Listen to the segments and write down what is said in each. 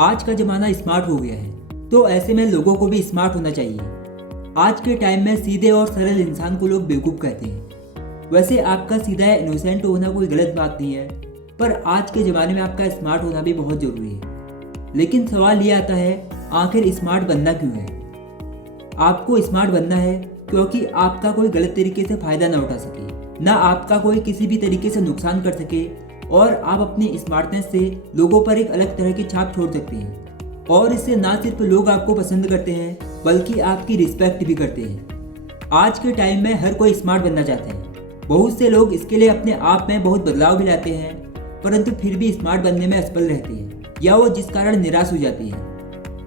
आज का ज़माना स्मार्ट हो गया है, तो ऐसे में लोगों को भी स्मार्ट होना चाहिए। आज के टाइम में सीधे और सरल इंसान को लोग बेवकूफ़ कहते हैं। वैसे आपका सीधा या इनोसेंट होना कोई गलत बात नहीं है, पर आज के ज़माने में आपका स्मार्ट होना भी बहुत ज़रूरी है। लेकिन सवाल ये आता है, आखिर स्मार्ट बनना क्यों है? आपको स्मार्ट बनना है क्योंकि आपका कोई गलत तरीके से फ़ायदा ना उठा सके, ना आपका कोई किसी भी तरीके से नुकसान कर सके, और आप अपनी स्मार्टनेस से लोगों पर एक अलग तरह की छाप छोड़ सकते हैं। और इससे ना सिर्फ लोग आपको पसंद करते हैं, बल्कि आपकी रिस्पेक्ट भी करते हैं। आज के टाइम में हर कोई स्मार्ट बनना चाहता है। बहुत से लोग इसके लिए अपने आप में बहुत बदलाव भी लाते हैं, परंतु फिर भी स्मार्ट बनने में असफल रहते हैं, या वो जिस कारण निराश हो जाती है।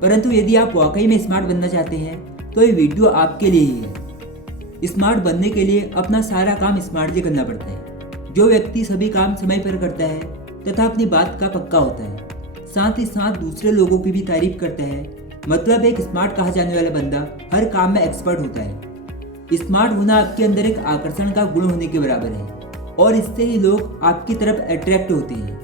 परंतु यदि आप वाकई में स्मार्ट बनना चाहते हैं, तो ये वीडियो आपके लिए ही है। स्मार्ट बनने के लिए अपना सारा काम स्मार्टली करना पड़ता है। जो व्यक्ति सभी काम समय पर करता है तथा अपनी बात का पक्का होता है, साथ ही साथ दूसरे लोगों की भी तारीफ करता है, मतलब एक स्मार्ट कहा जाने वाला बंदा हर काम में एक्सपर्ट होता है। स्मार्ट होना आपके अंदर एक आकर्षण का गुण होने के बराबर है, और इससे ही लोग आपकी तरफ अट्रैक्ट होते हैं।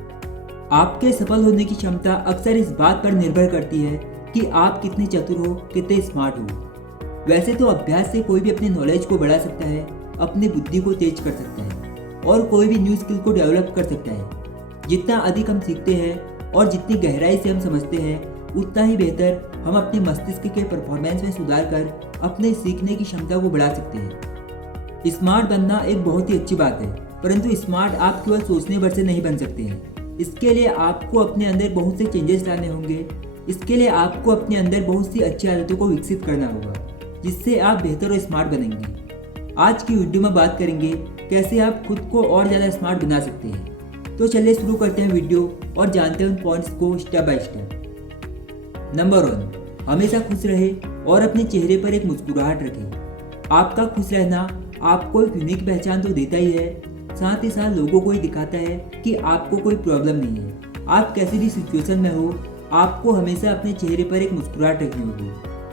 आपके सफल होने की क्षमता अक्सर इस बात पर निर्भर करती है कि आप कितने चतुर हो, कितने स्मार्ट हो। वैसे तो अभ्यास से कोई भी अपनी नॉलेज को बढ़ा सकता है, अपनी बुद्धि को तेज कर सकता है, और कोई भी न्यू स्किल को डेवलप कर सकता है। जितना अधिक हम सीखते हैं और जितनी गहराई से हम समझते हैं, उतना ही बेहतर हम अपने मस्तिष्क के परफॉर्मेंस में सुधार कर अपने सीखने की क्षमता को बढ़ा सकते हैं। स्मार्ट बनना एक बहुत ही अच्छी बात है, परंतु स्मार्ट आप केवल सोचने भर से नहीं बन सकते हैं। इसके लिए आपको अपने अंदर बहुत से चेंजेस लाने होंगे। इसके लिए आपको अपने अंदर बहुत सी अच्छी आदतों को विकसित करना होगा, जिससे आप बेहतर और स्मार्ट बनेंगे। आज की वीडियो में बात करेंगे कैसे आप खुद को और ज़्यादा स्मार्ट बना सकते हैं। तो चलिए शुरू करते हैं वीडियो और जानते हैं उन पॉइंट्स को स्टेप बाय स्टेप। नंबर 1, हमेशा खुश रहे और अपने चेहरे पर एक मुस्कुराहट रखें। आपका खुश रहना आपको एक यूनिक पहचान तो देता ही है, साथ ही साथ लोगों को ये दिखाता है कि आपको कोई प्रॉब्लम नहीं है। आप कैसी भी सिचुएशन में हो, आपको हमेशा अपने चेहरे पर एक मुस्कुराहट रखनी होगी,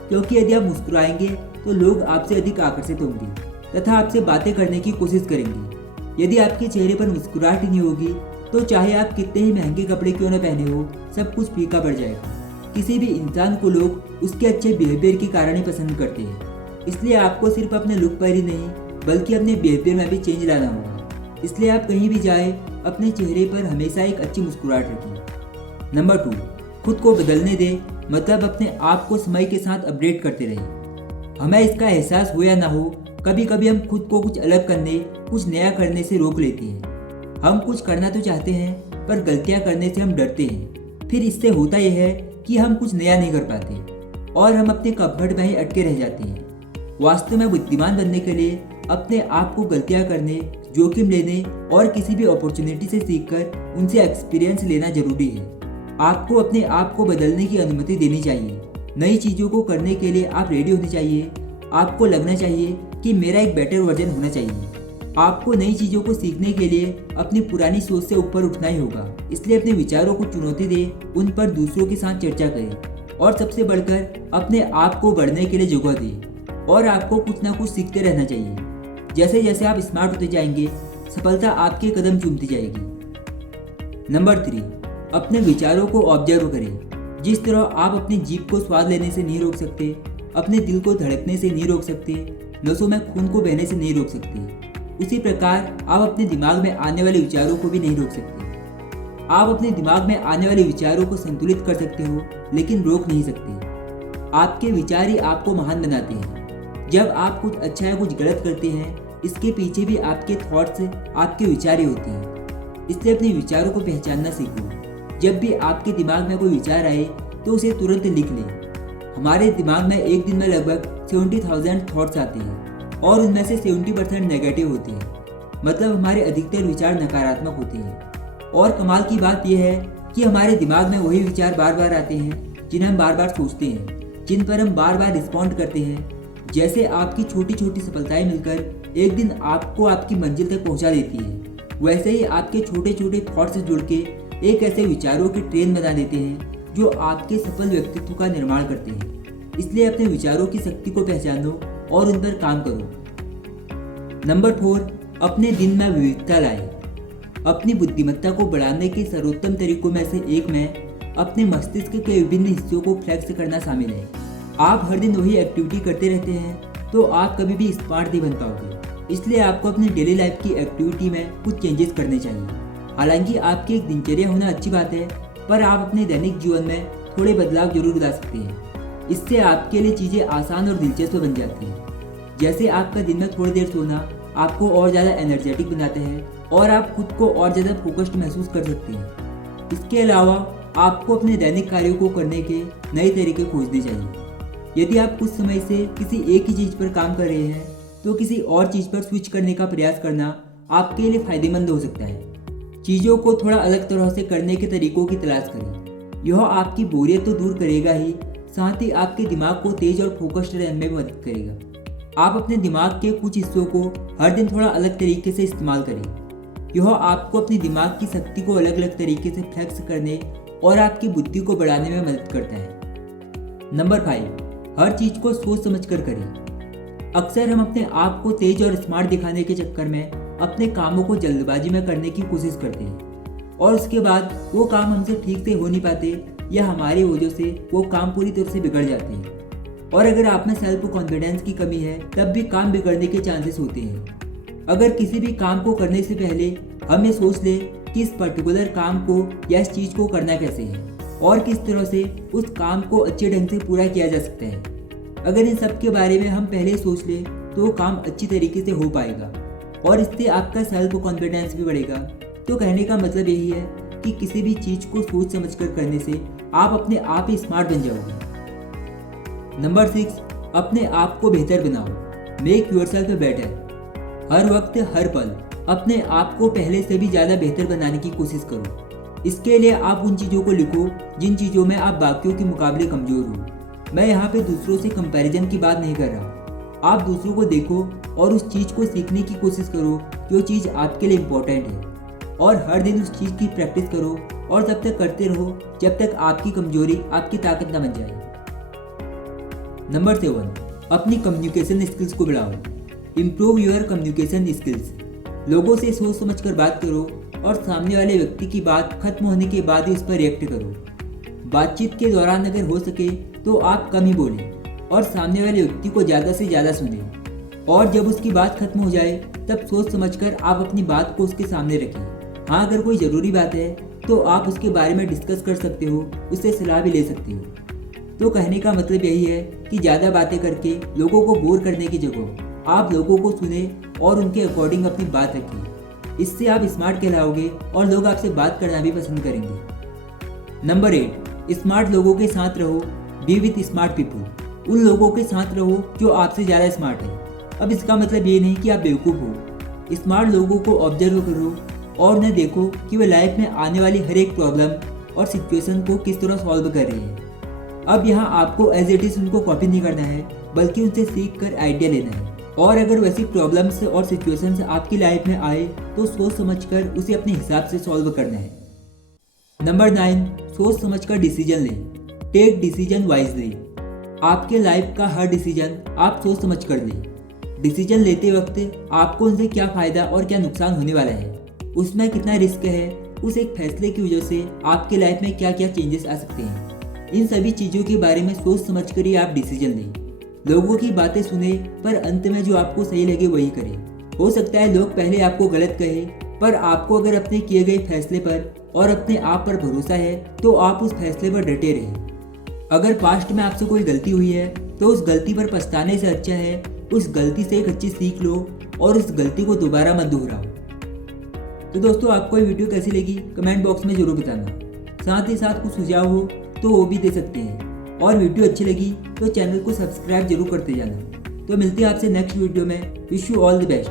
क्योंकि यदि आप मुस्कुराएंगे तो लोग आपसे अधिक आकर्षित होंगे तथा आपसे बातें करने की कोशिश करेंगे। यदि आपके चेहरे पर मुस्कुराहट ही नहीं होगी, तो चाहे आप कितने ही महंगे कपड़े क्यों न पहने हो, सब कुछ फीका पड़ जाएगा। किसी भी इंसान को लोग उसके अच्छे बिहेवियर के कारण ही पसंद करते हैं। इसलिए आपको सिर्फ अपने लुक पर ही नहीं, बल्कि अपने बिहेवियर में भी चेंज लाना होगा। इसलिए आप कहीं भी जाए, अपने चेहरे पर हमेशा एक अच्छी मुस्कुराहट रखें। नंबर 2, खुद को बदलने दें, मतलब अपने आप को समय के साथ अपडेट करते रहें। हमें इसका एहसास हो या ना हो, कभी कभी हम खुद को कुछ अलग करने, कुछ नया करने से रोक लेते हैं। हम कुछ करना तो चाहते हैं, पर गलतियां करने से हम डरते हैं। फिर इससे होता यह है कि हम कुछ नया नहीं कर पाते और हम अपने कंफर्ट में ही अटके रह जाते हैं। वास्तव में बुद्धिमान बनने के लिए अपने आप को गलतियां करने, जोखिम लेने और किसी भी अपॉर्चुनिटी से सीखकर उनसे एक्सपीरियंस लेना जरूरी है। आपको अपने आप को बदलने की अनुमति देनी चाहिए। नई चीज़ों को करने के लिए आप रेडी होने चाहिए। आपको लगना चाहिए कि मेरा एक बेटर वर्जन होना चाहिए। आपको नई चीज़ों को सीखने के लिए अपनी पुरानी सोच से ऊपर उठना ही होगा। इसलिए अपने विचारों को चुनौती दें, उन पर दूसरों के साथ चर्चा करें, और सबसे बढ़कर अपने आप को बढ़ने के लिए जगह दें। और आपको कुछ ना कुछ सीखते रहना चाहिए। जैसे जैसे आप स्मार्ट होते जाएंगे, सफलता आपके कदम चूमती जाएगी। नंबर 3, अपने विचारों को ऑब्जर्व करें। जिस तरह आप अपनी जीभ को स्वाद लेने से नहीं रोक सकते, अपने दिल को धड़कने से नहीं रोक सकते, नसों में खून को बहने से नहीं रोक सकते, उसी प्रकार आप अपने दिमाग में आने वाले विचारों को भी नहीं रोक सकते। आप अपने दिमाग में आने वाले विचारों को संतुलित कर सकते हो, लेकिन रोक नहीं सकते। आपके विचार ही आपको महान बनाते हैं। जब आप कुछ अच्छा या कुछ गलत करते हैं, इसके पीछे भी आपके थॉट्स, आपके विचार ही होते हैं। इसलिए अपने विचारों को पहचानना सीखो। जब भी आपके दिमाग में कोई विचार आए, तो उसे तुरंत लिख लें। हमारे दिमाग में एक दिन में लगभग 70,000 थॉट्स आते हैं, और उनमें से 70% नेगेटिव होते हैं, मतलब हमारे अधिकतर विचार नकारात्मक होते हैं। और कमाल की बात यह है कि हमारे दिमाग में वही विचार बार बार आते हैं जिन्हें हम बार बार सोचते हैं, जिन पर हम बार बार रिस्पॉन्ड करते हैं। जैसे आपकी छोटी छोटी सफलताएं मिलकर एक दिन आपको आपकी मंजिल तक पहुंचा देती है, वैसे ही आपके छोटे छोटे थॉट्स जुड़ के एक ऐसे विचारों की ट्रेन बना देते हैं जो आपके सफल व्यक्तित्व का निर्माण करते हैं। इसलिए अपने विचारों की शक्ति को पहचानो और उन पर काम करो। नंबर 4, अपने दिन में विविधता लाएं। अपनी बुद्धिमत्ता को बढ़ाने के सर्वोत्तम तरीकों में से एक में अपने मस्तिष्क के विभिन्न हिस्सों को फ्लेक्स करना शामिल है। आप हर दिन वही एक्टिविटी करते रहते हैं तो आप कभी भी स्मार्ट नहीं बन पाओगे। इसलिए आपको अपनी डेली लाइफ की एक्टिविटी में कुछ चेंजेस करने चाहिए। हालांकि आपकी एक दिनचर्या होना अच्छी बात है, पर आप अपने दैनिक जीवन में थोड़े बदलाव जरूर ला सकते हैं। इससे आपके लिए चीज़ें आसान और दिलचस्प बन जाती हैं। जैसे आपका दिन में थोड़ी देर सोना आपको और ज़्यादा एनर्जेटिक बनाता है और आप खुद को और ज़्यादा फोकस्ड महसूस कर सकते हैं। इसके अलावा आपको अपने दैनिक कार्यों को करने के नए तरीके खोजने चाहिए। यदि आप कुछ समय से किसी एक ही चीज़ पर काम कर रहे हैं तो किसी और चीज़ पर स्विच करने का प्रयास करना आपके लिए फायदेमंद हो सकता है। चीज़ों को थोड़ा अलग तरह से करने के तरीकों की तलाश करें। यह आपकी बोरियत तो दूर करेगा ही, साथ ही आपके दिमाग को तेज और फोकस्ड रहने में मदद करेगा। आप अपने दिमाग के कुछ हिस्सों को हर दिन थोड़ा अलग तरीके से इस्तेमाल करें। यह आपको अपने दिमाग की शक्ति को अलग अलग तरीके से फ्लेक्स करने और आपकी बुद्धि को बढ़ाने में मदद करता है। नंबर 5, हर चीज़ को सोच समझ कर करें। अक्सर हम अपने आप को तेज और स्मार्ट दिखाने के चक्कर में अपने कामों को जल्दबाजी में करने की कोशिश करते हैं और उसके बाद वो काम हमसे ठीक से हो नहीं पाते या हमारी वजह से वो काम पूरी तरह से बिगड़ जाते हैं। और अगर आप में सेल्फ कॉन्फिडेंस की कमी है तब भी काम बिगड़ने के चांसेस होते हैं। अगर किसी भी काम को करने से पहले हम ये सोच लें कि इस पर्टिकुलर काम को या इस चीज़ को करना कैसे है और किस तरह से उस काम को अच्छे ढंग से पूरा किया जा सकता है, अगर इन सब के बारे में हम पहले सोच लें तो वो काम अच्छी तरीके से हो पाएगा और इससे आपका सेल्फ कॉन्फिडेंस भी बढ़ेगा। तो कहने का मतलब यही है कि किसी भी चीज़ को सोच समझ कर करने से आप अपने आप ही स्मार्ट बन जाओगे। नंबर 6, अपने आप को बेहतर बनाओ। Make yourself better. हर वक्त हर पल अपने आप को पहले से भी ज़्यादा बेहतर बनाने की कोशिश करो। इसके लिए आप उन चीज़ों को लिखो जिन चीज़ों में आप बाकियों के मुकाबले कमज़ोर हो। मैं यहाँ पे दूसरों से कंपैरिजन की बात नहीं कर रहा। आप दूसरों को देखो और उस चीज़ को सीखने की कोशिश करो जो चीज़ आपके लिए इम्पोर्टेंट है और हर दिन उस चीज़ की प्रैक्टिस करो और तब तक करते रहो जब तक आपकी कमजोरी आपकी ताकत न बन जाए। नंबर 7, अपनी कम्युनिकेशन स्किल्स को बढ़ाओ। Improve your communication skills. लोगों से सोच समझ कर बात करो और सामने वाले व्यक्ति की बात खत्म होने के बाद ही उस पर रिएक्ट करो। बातचीत के दौरान अगर हो सके तो आप कम ही बोलें और सामने वाले व्यक्ति को ज़्यादा से ज़्यादा सुनें और जब उसकी बात खत्म हो जाए तब सोच समझकर आप अपनी बात को उसके सामने रखें। हाँ, अगर कोई ज़रूरी बात है तो आप उसके बारे में डिस्कस कर सकते हो, उससे सलाह भी ले सकते हो। तो कहने का मतलब यही है कि ज़्यादा बातें करके लोगों को बोर करने की जगह आप लोगों को सुने और उनके अकॉर्डिंग अपनी बात रखिए। इससे आप स्मार्ट कहलाओगे और लोग आपसे बात करना भी पसंद करेंगे। नंबर 8, स्मार्ट लोगों के साथ रहो। B with smart people. उन लोगों के साथ रहो जो आपसे ज़्यादा स्मार्ट है। अब इसका मतलब ये नहीं कि आप बेवकूफ़ हो। स्मार्ट लोगों को ऑब्जर्व करो और उन्हें देखो कि वे लाइफ में आने वाली हर एक प्रॉब्लम और सिचुएशन को किस तरह सॉल्व कर रहे हैं। अब यहाँ आपको एज इट इज उनको कॉपी नहीं करना है, बल्कि उनसे सीख कर आइडिया लेना है और अगर वैसी प्रॉब्लम्स और सिचुएशंस आपकी लाइफ में आए तो सोच समझकर उसे अपने हिसाब से सॉल्व करना है। नंबर 9, सोच समझकर डिसीजन लें। Take decision wisely. आपके लाइफ का हर डिसीजन आप सोच समझ कर लें। डिसीजन लेते वक्त आपको उनसे क्या फ़ायदा और क्या नुकसान होने वाला है, उसमें कितना रिस्क है, उस एक फैसले की वजह से आपके लाइफ में क्या क्या चेंजेस आ सकते हैं, इन सभी चीज़ों के बारे में सोच समझ कर ही आप डिसीजन लें। लोगों की बातें सुने पर अंत में जो आपको सही लगे वही करें। हो सकता है लोग पहले आपको गलत कहे, पर आपको अगर अपने किए गए फैसले पर और अपने आप पर भरोसा है तो आप उस फैसले पर डटे रहें। अगर पास्ट में आपसे कोई गलती हुई है तो उस गलती पर पछताने से अच्छा है उस गलती से एक अच्छी सीख लो और उस गलती को दोबारा मत दोहराओ। तो दोस्तों, आपको ये वीडियो कैसी लगी कमेंट बॉक्स में जरूर बताना। साथ ही साथ कुछ सुझाव हो तो वो भी दे सकते हैं और वीडियो अच्छी लगी तो चैनल को सब्सक्राइब जरूर करते जाना। तो मिलते हैं आपसे नेक्स्ट वीडियो में। Wish you all the best.